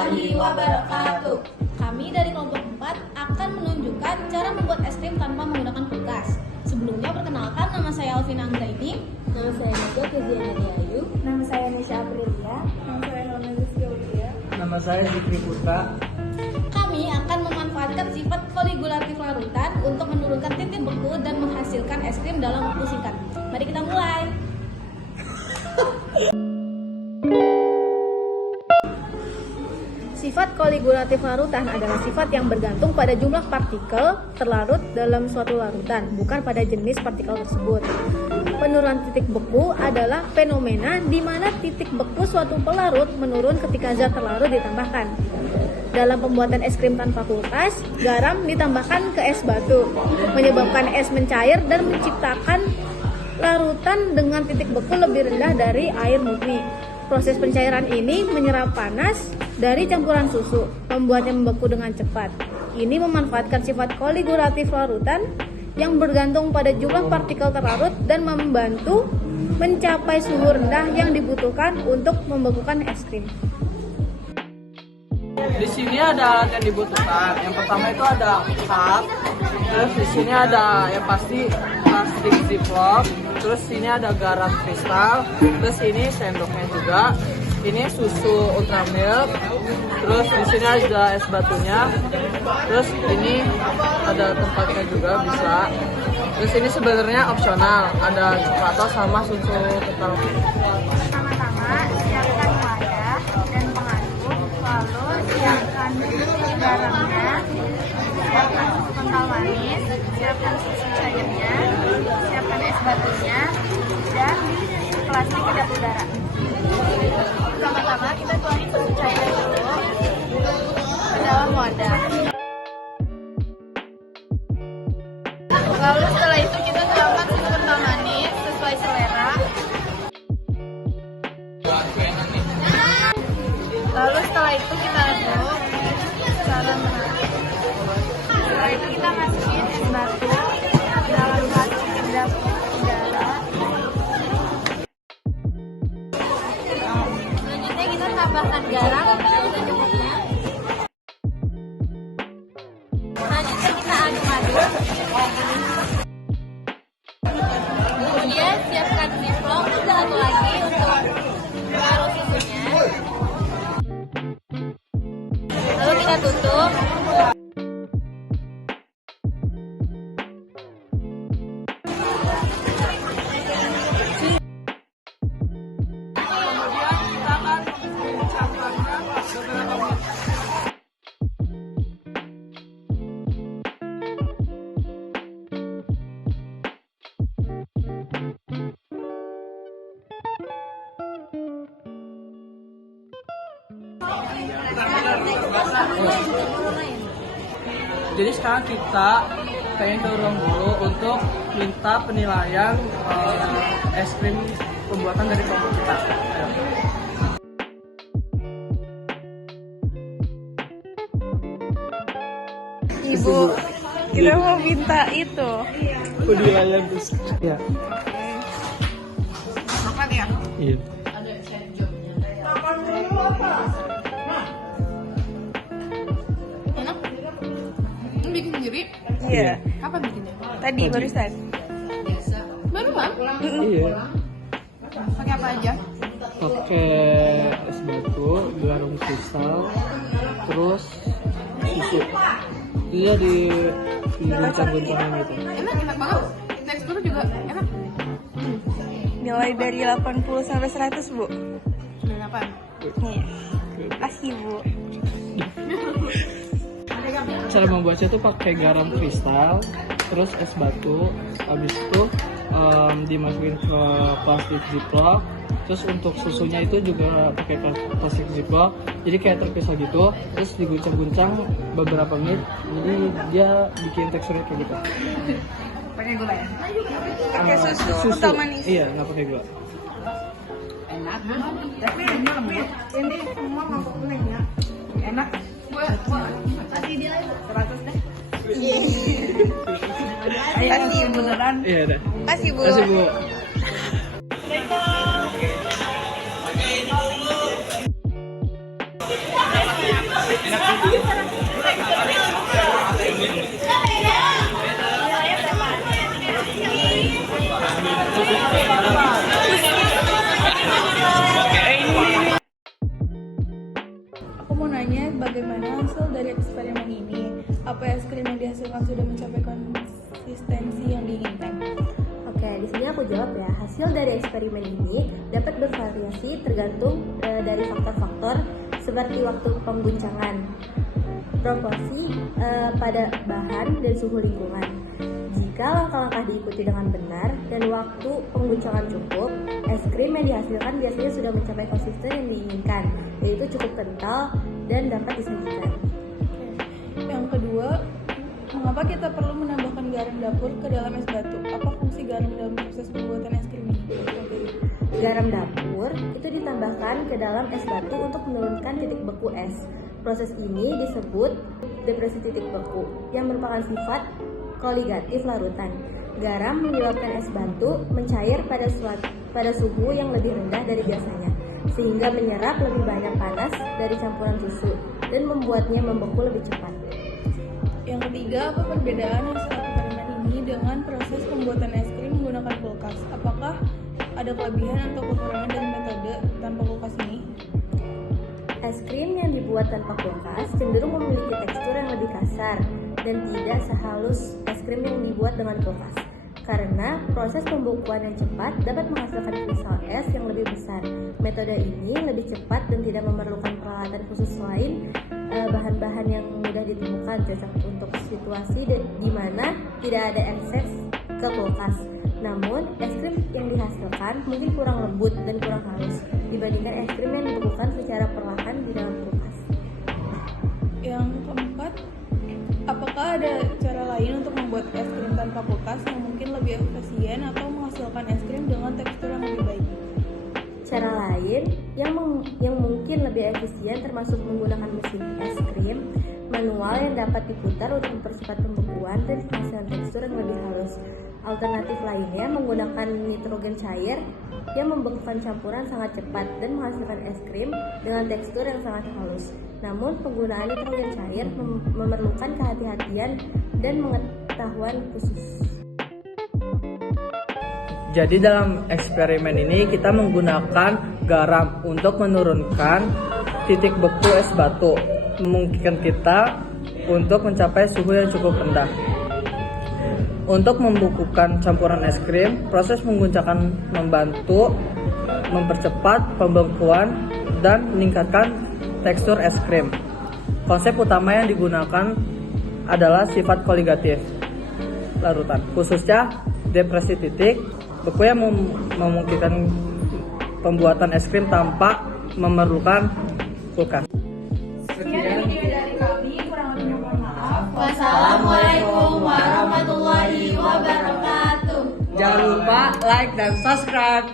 warahmatullahi wabarakatuh. Kami dari kelompok 4 akan menunjukkan cara membuat es krim tanpa menggunakan kulkas. Sebelumnya perkenalkan, nama saya Alvina Anggraini. Nama saya Nika Keziana Ayu. Nama saya Nisha Aprilia. Nama saya Helena Rizky Aulia. Nama saya Zikri Putra. Kami akan memanfaatkan sifat koagulatif larutan untuk menurunkan titik beku dan menghasilkan es krim dalam waktu singkat. Mari kita mulai. Sifat koagulatif larutan adalah sifat yang bergantung pada jumlah partikel terlarut dalam suatu larutan, bukan pada jenis partikel tersebut. Penurunan titik beku adalah fenomena di mana titik beku suatu pelarut menurun ketika zat terlarut ditambahkan. Dalam pembuatan es krim tanpa kulkas, garam ditambahkan ke es batu, menyebabkan es mencair dan menciptakan larutan dengan titik beku lebih rendah dari air murni. Proses pencairan ini menyerap panas dari campuran susu, membuatnya membeku dengan cepat. Ini memanfaatkan sifat koagulatif larutan yang bergantung pada jumlah partikel terlarut dan membantu mencapai suhu rendah yang dibutuhkan untuk membekukan es krim. Di sini ada alat yang dibutuhkan. Yang pertama itu ada cup. Terus di sini ada yang pasti plastik ziplock. Terus sini ada garam kristal. Terus ini sendoknya juga. Ini susu ultra milk. Terus di sini ada es batunya. Terus ini ada tempatnya juga bisa. Terus ini sebenarnya opsional. Ada coklat sama susu kental. Pertama-tama siapkan wadah dan pengaduk, lalu siapkan garamnya, siapkan susu kental manis, siapkan susu cairnya, siapkan es batunya, dan plastik kedap udara. Pertama-tama kita tuangin susu cairnya dulu ke dalam wadah. Lalu setelah itu kita tambahkan susu kental manis sesuai selera. Lalu setelah itu kita aduk secara merata. Setelah itu kita masukin es batu ke dalam plastik kedap udara. Selanjutnya kita tambahkan garam secukupnya. Selanjutnya kita aduk-aduk. Kemudian siapkan ziplock satu lagi untuk menaruh susunya. Lalu kita tutup. Jadi sekarang kita pengen ke ruang guru untuk minta penilaian es krim pembuatan dari kelompok kita. Ibu, kita mau minta itu. Penilaian terus. Ya. Makan ya? Iya. Enak? Ini bikin sendiri? Iya. Kapan bikinnya? Tadi barusan. Baru kan? Iya. Pakai apa aja? Pakai es batu, garam kristal, terus susu. Dia di guncang-guncangin gitu. Enak banget. Tekstur juga enak. Nilai dari 80 sampai 100, Bu. Dan apa? Nih. Kasih, Bu. Cara membuatnya tuh pakai garam kristal, terus es batu, habis itu dimasukin ke plastik ziplock. Terus untuk susunya itu juga pakai plastik ziplock, jadi kayak terpisah gitu. Terus diguncang-guncang beberapa menit, jadi dia bikin teksturnya kayak gitu. Pakai gula ya? Pakai susu kental manis. Iya, nggak pakai gula. Tapi ini semua mangkok kuning ya. Enak. Kasih dia lagi. 100 deh. Kasih, beneran. Iya, dah. Kasih, Bu. Kasih, Bu. Aku mau nanya bagaimana hasil dari eksperimen ini? Apa es krim yang dihasilkan sudah mencapai konsistensi yang diinginkan? Oke, di sini aku jawab ya. Hasil dari eksperimen ini dapat bervariasi tergantung dari faktor-faktor seperti waktu pengguncangan, proporsi pada bahan dan suhu lingkungan. Jika langkah-langkah diikuti dengan benar dan waktu pengguncangan cukup, es krim yang dihasilkan biasanya sudah mencapai konsisten yang diinginkan, yaitu cukup kental dan dapat disajikan. Yang kedua, mengapa kita perlu menambahkan garam dapur ke dalam es batu? Apa fungsi garam dalam proses pembuatan es krim ini? Garam dapur itu ditambahkan ke dalam es batu untuk menurunkan titik beku es. Proses ini disebut depresi titik beku, yang merupakan sifat koligatif larutan. Garam menyebabkan es batu mencair pada suhu yang lebih rendah dari biasanya, sehingga menyerap lebih banyak panas dari campuran susu dan membuatnya membeku lebih cepat. Yang ketiga, apa perbedaan hasil eksperimen ini dengan proses pembuatan es krim menggunakan kulkas? Apakah ada kelebihan atau kekurangan dari metode tanpa kulkas ini? Es krim yang dibuat tanpa kulkas cenderung memiliki tekstur yang lebih kasar dan tidak sehalus es krim yang dibuat dengan kulkas. Karena proses pembekuan yang cepat dapat menghasilkan kristal es yang lebih besar. Metode ini lebih cepat dan tidak memerlukan peralatan khusus selain bahan-bahan yang mudah ditemukan, cocok untuk situasi di mana tidak ada akses ke kulkas. Namun, es krim yang dihasilkan mungkin kurang lembut dan kurang halus dibandingkan es krim yang dibekukan secara perlahan di dalam kulkas. Yang keempat, apakah ada cara lain untuk membuat es krim tanpa kulkas yang mungkin lebih efisien atau menghasilkan es krim dengan tekstur yang lebih baik? Cara lain yang mungkin lebih efisien termasuk menggunakan mesin es krim manual yang dapat diputar untuk mempercepat pembekuan dan menghasilkan tekstur yang lebih halus. Alternatif lainnya menggunakan nitrogen cair yang membekukan campuran sangat cepat dan menghasilkan es krim dengan tekstur yang sangat halus. Namun penggunaan nitrogen cair memerlukan kehati-hatian dan pengetahuan khusus. Jadi dalam eksperimen ini kita menggunakan garam untuk menurunkan titik beku es batu, memungkinkan kita untuk mencapai suhu yang cukup rendah. Untuk membekukan campuran es krim, proses mengguncangkan membantu mempercepat pembekuan dan meningkatkan tekstur es krim. Konsep utama yang digunakan adalah sifat koligatif larutan, khususnya depresi titik beku yang memungkinkan pembuatan es krim tanpa memerlukan kulkas. Sekian video dari kami, kurang lebihnya mohon maaf. Wassalamualaikum warahmatullahi wabarakatuh. Jangan lupa like dan subscribe.